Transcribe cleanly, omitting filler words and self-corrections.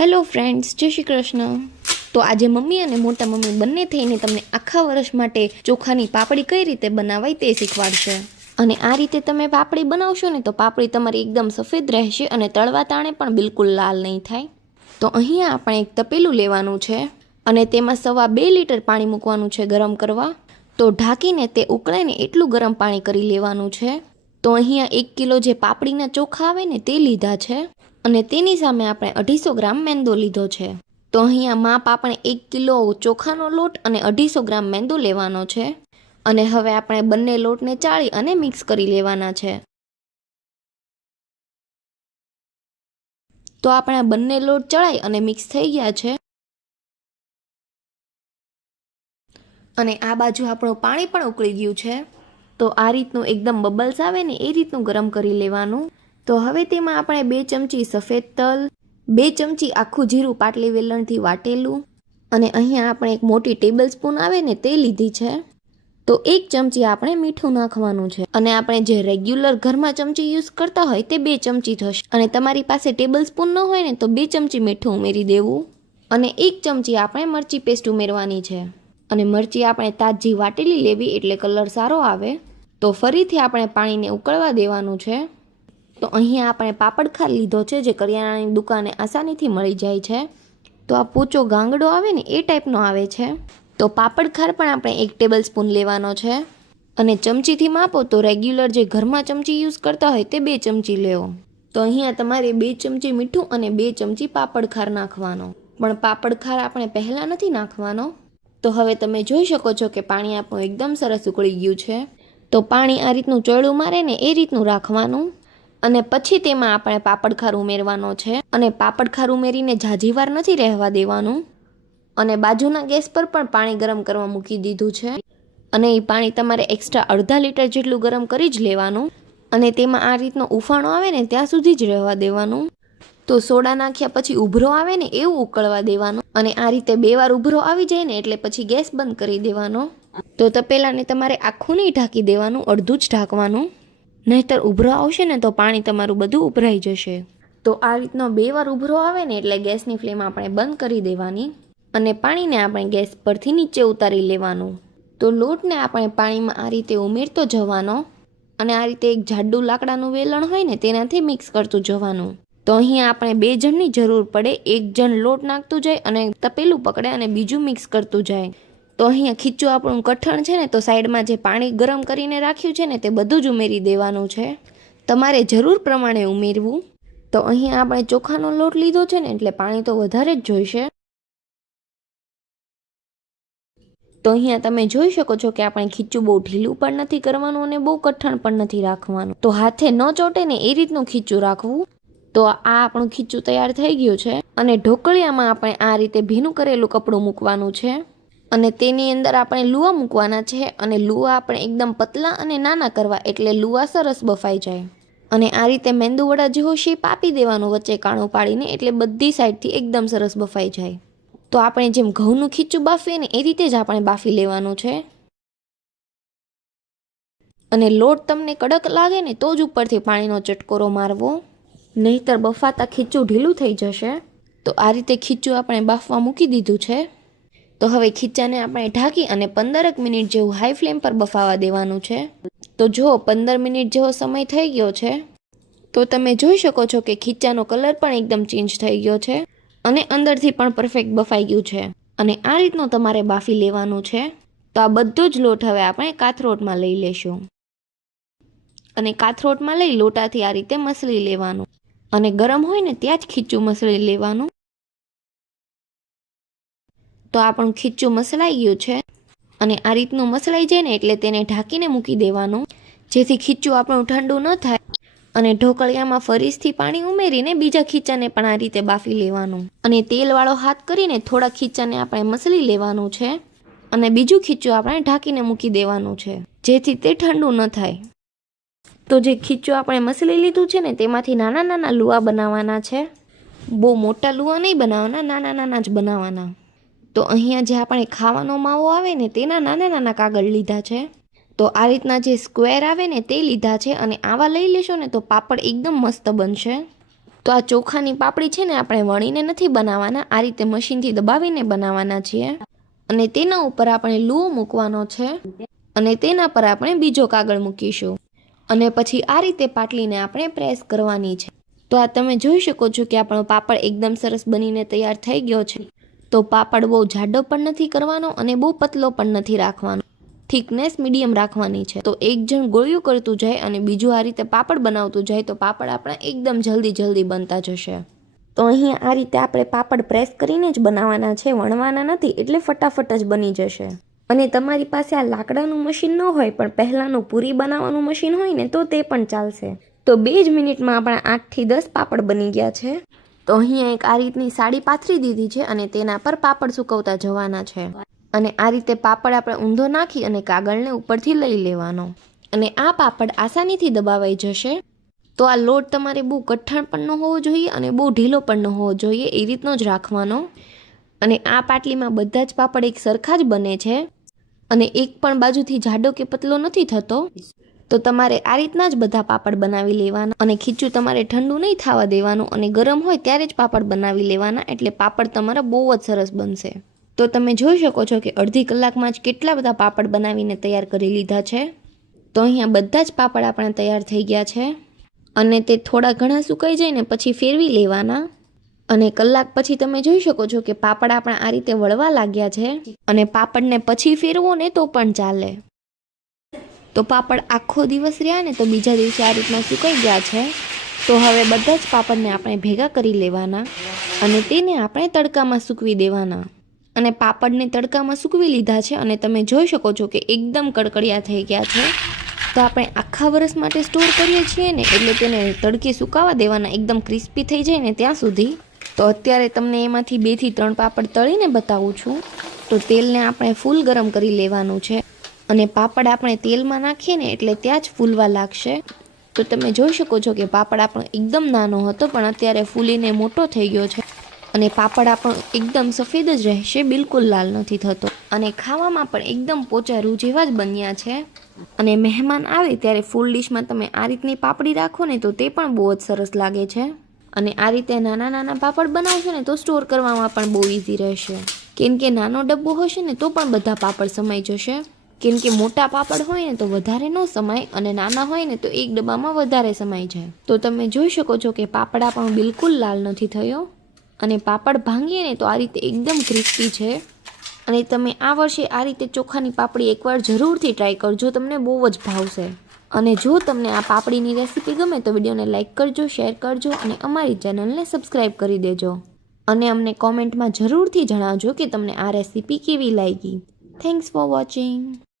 Hello friends, જય શ્રી કૃષ્ણ। તો આજે મમ્મી અને મોટા મમ્મી બંને થઈને તમને આખા વર્ષ માટે ચોખાની પાપડી કઈ રીતે બનાવાય તે શીખવાડશે। અને આ રીતે તમે પાપડી બનાવશો ને તો પાપડી તમારી એકદમ સફેદ રહેશે અને તળવા તાણે પણ બિલકુલ લાલ નહીં થાય। તો અહીંયા આપણે એક તપેલું લેવાનું છે અને તેમાં 2.5 લીટર પાણી મૂકવાનું છે ગરમ કરવા। તો ઢાંકીને તે ઉકળે ને એટલું ગરમ પાણી કરી લેવાનું છે। તો અહીંયા 1 કિલો જે પાપડીના ચોખા આવે ને તે લીધા છે અને તેની સામે આપણે 250 ગ્રામ મેંદો લીધો છે। તો અહીંયા માપ આપણે 1 કિલો ચોખાનો લોટ અને 250 ગ્રામ મેંદો લેવાનો છે અને હવે આપણે બંને લોટને ચાળી અને મિક્સ કરી લેવાના છે। તો આપણે બંને લોટ ચડાઈ અને મિક્સ થઈ ગયા છે અને આ બાજુ આપણું પાણી પણ ઉકળી ગયું છે। તો આ રીતનું એકદમ બબલ્સ આવે ને એ રીતનું ગરમ કરી લેવાનું। તો હવે તેમાં આપણે 2 ચમચી સફેદ તલ, 2 ચમચી આખું જીરું પાટલી વેલણથી વાટેલું અને અહીંયા આપણે એક મોટી ટેબલ સ્પૂન આવે ને તે લીધી છે। તો 1 ચમચી આપણે મીઠું નાખવાનું છે અને આપણે જે રેગ્યુલર ઘરમાં ચમચી યુઝ કરતા હોય તે 2 ચમચી થશે અને તમારી પાસે ટેબલ સ્પૂન ન હોય ને તો 2 ચમચી મીઠું ઉમેરી દેવું અને 1 ચમચી આપણે મરચી પેસ્ટ ઉમેરવાની છે અને મરચી આપણે તાજી વાટેલી લેવી એટલે કલર સારો આવે। તો ફરીથી આપણે પાણીને ઉકળવા દેવાનું છે। તો અહીંયા આપણે પાપડ ખાર લીધો છે જે કરિયાણાની દુકાને આસાનીથી મળી જાય છે। તો આ પોચો ગાંગડો આવે ને એ ટાઈપનો આવે છે। તો પાપડ ખાર પણ આપણે 1 ટેબલ સ્પૂન લેવાનો છે અને ચમચીથી માપો તો રેગ્યુલર જે ઘરમાં ચમચી યુઝ કરતા હોય તે 2 ચમચી લેવો। તો અહીંયા તમારે 2 ચમચી મીઠું અને 2 ચમચી પાપડ ખાર નાખવાનો, પણ પાપડ ખાર આપણે પહેલાં નથી નાખવાનો। તો હવે તમે જોઈ શકો છો કે પાણી આપણું એકદમ સરસ ઉકળી ગયું છે। તો પાણી આ રીતનું ચોળું મારે ને એ રીતનું રાખવાનું અને પછી તેમાં આપણે પાપડ ખાર ઉમેરવાનો છે અને પાપડ ખાર ઉમેરીને ઝાઝી વાર નથી રહેવા દેવાનું અને બાજુના ગેસ પર પણ પાણી ગરમ કરવા મૂકી દીધું છે અને એ પાણી તમારે એક્સ્ટ્રા અડધા લીટર જેટલું ગરમ કરી જ લેવાનું અને તેમાં આ રીતનો ઉફાણો આવે ને ત્યાં સુધી જ રહેવા દેવાનું। તો સોડા નાખ્યા પછી ઉભરો આવે ને એવું ઉકળવા દેવાનું અને આ રીતે 2 વાર ઉભરો આવી જાય ને એટલે પછી ગેસ બંધ કરી દેવાનો। તો તપેલાને તમારે આખું નહીં ઢાંકી દેવાનું, અડધું જ ઢાંકવાનું, નહીંતર ઉભરો આવશે ને તો પાણી તમારું બધું ઉભરાઈ જશે। તો આ રીતનો 2 વાર ઉભરો આવે ને એટલે ગેસની ફ્લેમ આપણે બંધ કરી દેવાની અને પાણીને આપણે ગેસ પરથી નીચે ઉતારી લેવાનું। તો લોટને આપણે પાણીમાં આ રીતે ઉમેરતો જવાનો અને આ રીતે એક જાડું લાકડાનું વેલણ હોય ને તેનાથી મિક્સ કરતું જવાનું। તો અહીંયા આપણે 2 જણની જરૂર પડે, 1 જણ લોટ નાખતું જાય અને તપેલું પકડે અને બીજું મિક્સ કરતું જાય। તો અહીંયા ખીચું આપણું કઠણ છે ને તો સાઈડમાં જે પાણી ગરમ કરીને રાખ્યું છે ને તે બધું જ ઉમેરી દેવાનું છે, તમારે જરૂર પ્રમાણે ઉમેરવું। તો અહીંયા આપણે ચોખાનો લોટ લીધો છે ને એટલે પાણી તો વધારે જ જોઈશે। તો અહીંયા તમે જોઈ શકો છો કે આપણે ખીચું બહુ ઢીલું પણ નથી કરવાનું અને બહુ કઠણ પણ નથી રાખવાનું। તો હાથે ન ચોટે ને એ રીતનું ખીચું રાખવું। તો આ આપણું ખીચું તૈયાર થઈ ગયું છે અને ઢોકળિયામાં આપણે આ રીતે ભીનું કરેલું કપડું મૂકવાનું છે અને તેની અંદર આપણે લુઆ મૂકવાના છે અને લુઆ આપણે એકદમ પતલા અને નાના કરવા એટલે લુઆ સરસ બફાઈ જાય અને આ રીતે મેંદુ વડા જેવો શેપ આપી દેવાનું વચ્ચે કાણું પાડીને એટલે બધી સાઈડથી એકદમ સરસ બફાઈ જાય। તો આપણે જેમ ઘઉંનું ખીચું બાફીએ ને એ રીતે જ આપણે બાફી લેવાનું છે અને લોટ તમને કડક લાગે ને તો જ ઉપરથી પાણીનો ચટકોરો મારવો, નહીંતર બફાતા ખીચું ઢીલું થઈ જશે। તો આ રીતે ખીચું આપણે બાફવા મૂકી દીધું છે। તો હવે ખીચાને આપણે ઢાંકી અને 15 મિનિટ જેવું હાઈ ફ્લેમ પર બફાવા દેવાનું છે। તો જો 15 મિનિટ જેવો સમય થઈ ગયો છે તો તમે જોઈ શકો છો કે ખીચાનો કલર પણ એકદમ ચેન્જ થઈ ગયો છે અને અંદરથી પણ પરફેક્ટ બફાઈ ગયું છે અને આ રીતનું તમારે બાફી લેવાનું છે। તો આ બધો જ લોટ હવે આપણે કાથરોટમાં લઈ લેશું અને કાથરોટમાં લઈ લોટાથી આ રીતે મસળી લેવાનું અને ગરમ હોય ને ત્યાં જ ખીચું મસળી લેવાનું। તો આપણું ખીચું મસળાઈ ગયું છે અને આ રીતનું મસળાઈ જાય ને એટલે તેને ઢાંકીને મૂકી દેવાનું જેથી ખીચું આપણું ઠંડુ ન થાય અને ઢોકળિયામાં ફરીથી પાણી ઉમેરીને બીજા ખીચાને પણ આ રીતે બાફી લેવાનું અને તેલવાળો હાથ કરીને થોડા ખીચાને આપણે મસળી લેવાનું છે અને બીજું ખીચું આપણે ઢાંકીને મૂકી દેવાનું છે જેથી તે ઠંડુ ન થાય। તો જે ખીચું આપણે મસળી લીધું છે ને તેમાંથી નાના નાના લુઆ બનાવવાના છે, બહુ મોટા લુઆ નહીં બનાવવાના, નાના નાના જ બનાવવાના। તો અહીંયા જે આપણે ખાવાનો માવો આવે ને તેના નાના નાના કાગળ લીધા છે। તો આ રીતના જે સ્ક્વેર આવે ને તે લીધા છે અને આવા લઈ લેશો ને તો પાપડ એકદમ મસ્ત બનશે। તો આ ચોખાની પાપડી છે ને આપણે વણીને નથી બનાવવાના, આ રીતે મશીનથી દબાવીને બનાવવાના છીએ. અને તેના ઉપર આપણે લૂવો મૂકવાનો છે અને તેના પર આપણે બીજો કાગળ મૂકીશું અને પછી આ રીતે પાટલીને આપણે પ્રેસ કરવાની છે. તો આ તમે જોઈ શકો છો કે આપણો પાપડ એકદમ સરસ બનીને તૈયાર થઈ ગયો છે. તો પાપડ બહુ જાડો પણ નથી કરવાનો અને બહુ પતલો પણ નથી રાખવાનો, થિકનેસ મીડિયમ રાખવાની છે. તો એક જણ ગોળિયું કરતું જાય અને બીજું આ રીતે પાપડ બનાવતું જાય તો પાપડ આપણા એકદમ જલ્દી બનતા જશે. તો અહીં આ રીતે આપણે પાપડ પ્રેસ કરીને જ બનાવવાના છે, વણવાના નથી, એટલે ફટાફટ જ બની જશે. અને તમારી પાસે આ લાકડાનું મશીન ન હોય પણ પહેલાંનું પૂરી બનાવવાનું મશીન હોય ને તો તે પણ ચાલશે. તો 2 જ મિનિટમાં આપણા 8 થી 10 પાપડ બની ગયા છે. તો અહીંયા એક આ રીતની સાડી પાથરી દીધી છે અને તેના પર પાપડ સુકવતા જવાના છે. અને આ રીતે પાપડ આપણે ઊંધો નાખી અને કાગળને ઉપરથી લઈ લેવાનો અને આ પાપડ આસાનીથી દબાવાઈ જશે. તો આ લોટ તમારે બહુ કઠણ પણ ન હોવો જોઈએ અને બહુ ઢીલો પણ ન હોવો જોઈએ, એ રીતનો જ રાખવાનો. અને આ પાટલીમાં બધા જ પાપડ એક સરખા જ બને છે અને એક પણ બાજુથી જાડો કે પતલો નથી થતો. તો તમારે આ રીતના જ બધા પાપડ બનાવી લેવાના અને ખીચું તમારે ઠંડુ નહીં થવા દેવાનું અને ગરમ હોય ત્યારે જ પાપડ બનાવી લેવાના, એટલે પાપડ તમારા બહુ જ સરસ બનશે. તો તમે જોઈ શકો છો કે અડધી કલાકમાં જ કેટલા બધા પાપડ બનાવીને તૈયાર કરી લીધા છે. તો અહીંયા બધા જ પાપડ આપણા તૈયાર થઈ ગયા છે અને તે થોડા ઘણા સુકાઈ જાય ને પછી ફેરવી લેવાના. અને કલાક પછી તમે જોઈ શકો છો કે પાપડ આપણા આ રીતે વળવા લાગ્યા છે અને પાપડને પછી ફેરવો ને તો પણ ચાલે. તો પાપડ આખો દિવસ રહ્યા ને તો બીજા દિવસે આ રીતના સુકાઈ ગયા છે. તો હવે બધા જ પાપડને આપણે ભેગા કરી લેવાના અને તેને આપણે તડકામાં સૂકવી દેવાના. અને પાપડને તડકામાં સૂકવી લીધા છે અને તમે જોઈ શકો છો કે એકદમ કડકડિયા થઈ ગયા છે. તો આપણે આખા વર્ષ માટે સ્ટોર કરીએ છીએ ને એટલે તેને તડકે સુકાવા દેવાના, એકદમ ક્રિસ્પી થઈ જાય ને ત્યાં સુધી. તો અત્યારે તમને એમાંથી 2 થી 3 પાપડ તળીને બતાવું છું. તો તેલને આપણે ફૂલ ગરમ કરી લેવાનું છે અને પાપડ આપણે તેલમાં નાખીએ ને એટલે ત્યાં જ ફૂલવા લાગશે. તો તમે જોઈ શકો છો કે પાપડ આપણો એકદમ નાનો હતો પણ અત્યારે ફૂલીને મોટો થઈ ગયો છે અને પાપડ આપણો એકદમ સફેદ જ રહેશે, બિલકુલ લાલ નથી થતો અને ખાવામાં પણ એકદમ પોચા રૂ જેવા જ બન્યા છે. અને મહેમાન આવે ત્યારે ફૂલ ડીશમાં તમે આ રીતની પાપડી રાખો ને તો તે પણ બહુ જ સરસ લાગે છે. અને આ રીતે નાના પાપડ બનાવશો ને તો સ્ટોર કરવામાં પણ બહુ ઇઝી રહેશે, કેમ કે નાનો ડબ્બો હશે ને તો પણ બધા પાપડ સમાઈ જશે. કેમ કે મોટા પાપડ હોય ને તો વધારે ન સમાય અને નાના હોય ને તો એક ડબ્બામાં વધારે સમાઈ જાય. તો તમે જોઈ શકો છો કે પાપડ આપણો બિલકુલ લાલ નથી થયો અને પાપડ ભાંગીએ ને તો આ રીતે એકદમ ક્રિસ્પી છે. અને તમે આ વર્ષે આ રીતે ચોખાની પાપડી એકવાર જરૂરથી ટ્રાય કરજો, તમને બહુ જ ભાવશે. અને જો તમને આ પાપડીની રેસીપી ગમે તો વિડીયોને લાઇક કરજો, શેર કરજો અને અમારી ચેનલને સબસ્ક્રાઈબ કરી દેજો. અને અમને કોમેન્ટમાં જરૂરથી જણાવજો કે તમને આ રેસીપી કેવી લાગી. Thanks for watching.